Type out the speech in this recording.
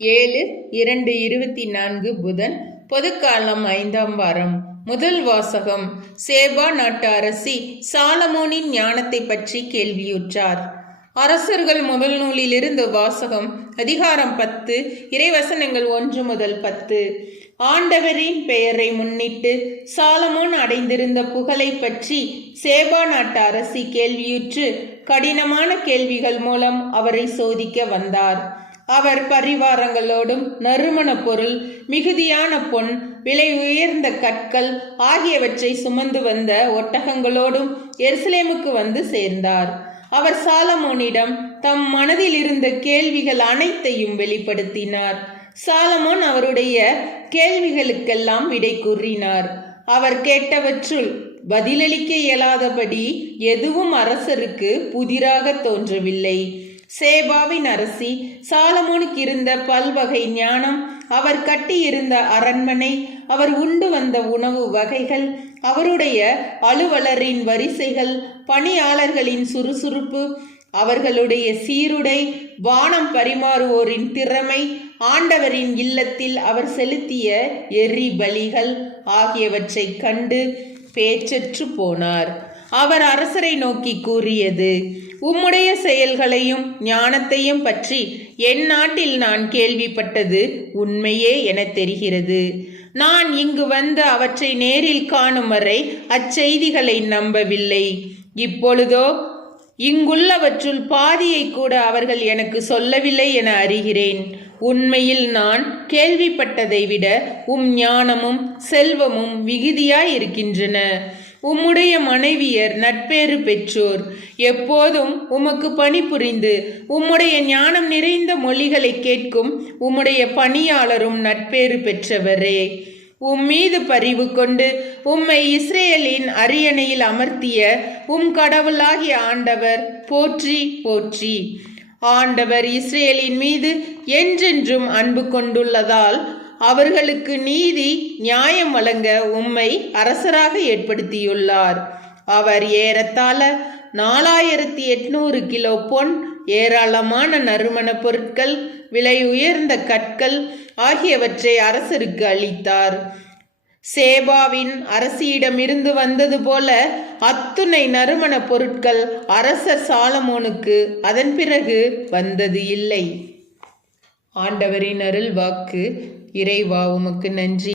7/2/24 புதன். பொதுக்காலம் 5ஆம் வாரம். முதல் வாசகம். சேபா நாட்டு அரசி சாலமோனின் ஞானத்தை பற்றி கேள்வியுற்றார். அரசர்கள் முதல் நூலிலிருந்து வாசகம். அதிகாரம் 10, இறைவசனங்கள் 1 முதல் 10. ஆண்டவரின் பெயரை முன்னிட்டு சாலமோன் அடைந்திருந்த புகழை பற்றி சேபா நாட்டு அரசி கேள்வியுற்று கடினமான கேள்விகள் மூலம் அவரை சோதிக்க வந்தார். அவர் பரிவாரங்களோடும் நறுமண பொருள், மிகுதியான பொன், விலை உயர்ந்த கற்கள் ஆகியவற்றை சுமந்து வந்த ஒட்டகங்களோடும் எருசலேமுக்கு வந்து சேர்ந்தார். அவர் சாலமோனிடம் தம் மனதில் இருந்த கேள்விகள் அனைத்தையும் வெளிப்படுத்தினார். சாலமோன் அவருடைய கேள்விகளுக்கெல்லாம் விடை கூறினார். அவர் கேட்டவற்றுள் பதிலளிக்க இயலாதபடி எதுவும் அரசருக்கு புதிராக தோன்றவில்லை. சேபாவின் அரசி சாலமோனுக்கு இருந்த பல்வகை ஞானம், அவர் கட்டியிருந்த அரண்மனை, அவர் உண்டு வந்த உணவு வகைகள், அவருடைய அலுவலரின் வரிசைகள், பணியாளர்களின் சுறுசுறுப்பு, அவர்களுடைய சீருடை, வானம் பரிமாறுவோரின் திறமை, ஆண்டவரின் இல்லத்தில் அவர் செலுத்திய எரி பலிகள் ஆகியவற்றை கண்டு பேச்சற்று போனார். அவர் அரசரை நோக்கி கூறியது: உம்முடைய செயல்களையும் ஞானத்தையும் பற்றி என் நாட்டில் நான் கேள்விப்பட்டது உண்மையே என தெரிகிறது. நான் இங்கு வந்து அவற்றை நேரில் காணும் வரை அச்செய்திகளை நம்பவில்லை. இப்பொழுதோ இங்குள்ளவற்றுள் பாதியை கூட அவர்கள் எனக்கு சொல்லவில்லை என அறிகிறேன். உண்மையில் நான் கேள்விப்பட்டதை விட ஞானமும் செல்வமும் மிகுதியாய் இருக்கின்றன. உம்முடைய மனைவியர் நட்பேறு பெற்றோர், எப்போதும் உமக்கு பணிபுரிந்து உம்முடைய ஞானம் நிறைந்த மொழிகளை கேட்கும் உம்முடைய பணியாளரும் நட்பேறு பெற்றவரே. மீது பரிவு கொண்டு உம்மை இஸ்ரேலின் அரியணையில் அமர்த்திய கடவுளாகிய ஆண்டவர் போற்றி போற்றி. ஆண்டவர் இஸ்ரேலின் மீது என்றென்றும் அன்பு கொண்டுள்ளதால் அவர்களுக்கு நீதி நியாயம் வழங்க உம்மை அரசராக ஏற்படுத்தியுள்ளார். அவர் ஏறத்தாழ 4800 கிலோ பொன், ஏராளமான நறுமண பொருட்கள், விலை உயர்ந்த கற்கள் ஆகியவற்றை அரசருக்கு அளித்தார். சேபாவின் அரசியிடமிருந்து வந்தது போல அத்துணை நறுமண பொருட்கள் அரசர் சாலமோனுக்கு அதன் பிறகு வந்தது இல்லை. ஆண்டவரின் அருள் வாக்கு. இறைவா, உமக்கு நன்றி.